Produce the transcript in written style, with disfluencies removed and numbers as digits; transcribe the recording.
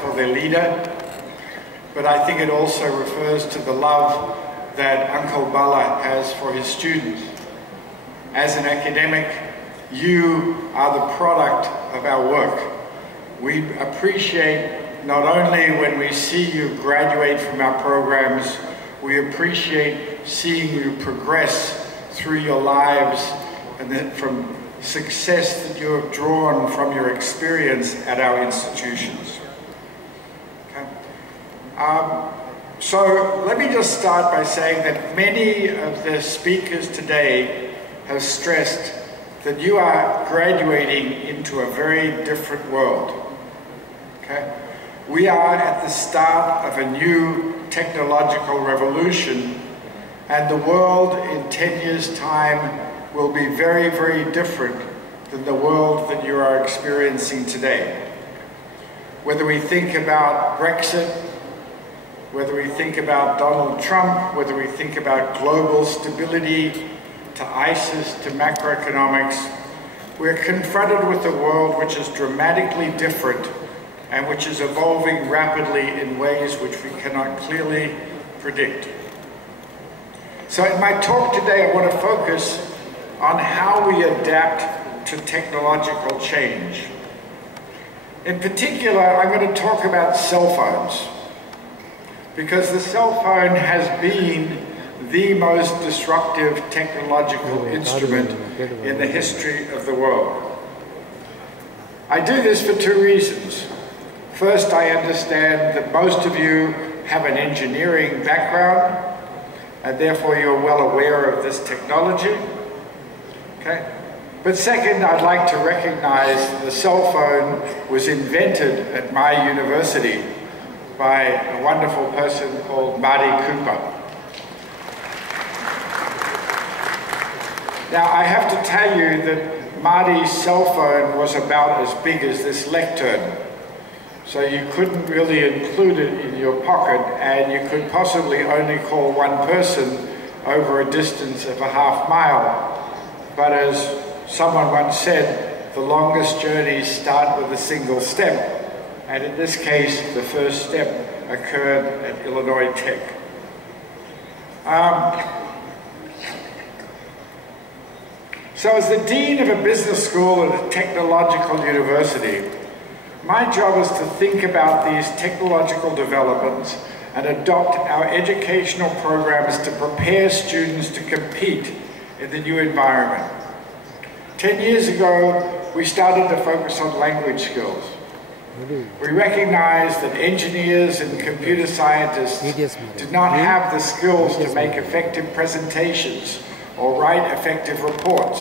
for their leader, but I think it also refers to the love that Uncle Bala has for his students. As an academic, you are the product of our work. We appreciate not only when we see you graduate from our programs, we appreciate seeing you progress through your lives and that from success that you have drawn from your experience at our institutions. Okay. So let me just start by saying that many of the speakers today have stressed that you are graduating into a very different world. Okay? We are at the start of a new technological revolution, and the world in 10 years' time will be very, very different than the world that you are experiencing today. Whether we think about Brexit, whether we think about Donald Trump, whether we think about global stability, to ISIS, to macroeconomics, we're confronted with a world which is dramatically different and which is evolving rapidly in ways which we cannot clearly predict. So in my talk today, I want to focus on how we adapt to technological change. In particular, I'm going to talk about cell phones, because the cell phone has been the most disruptive technological instrument in the history of the world. I do this for two reasons. First, I understand that most of you have an engineering background, and therefore you're well aware of this technology. Okay? But second, I'd like to recognize the cell phone was invented at my university by a wonderful person called Marty Cooper. Now, I have to tell you that Marty's cell phone was about as big as this lectern, so you couldn't really include it in your pocket, and you could possibly only call one person over a distance of a half mile. But as someone once said, the longest journeys start with a single step, and in this case, the first step occurred at Illinois Tech. So as the dean of a business school at a technological university, my job is to think about these technological developments and adopt our educational programs to prepare students to compete in the new environment. 10 years ago, we started to focus on language skills. We recognized that engineers and computer scientists did not have the skills to make effective presentations or write effective reports.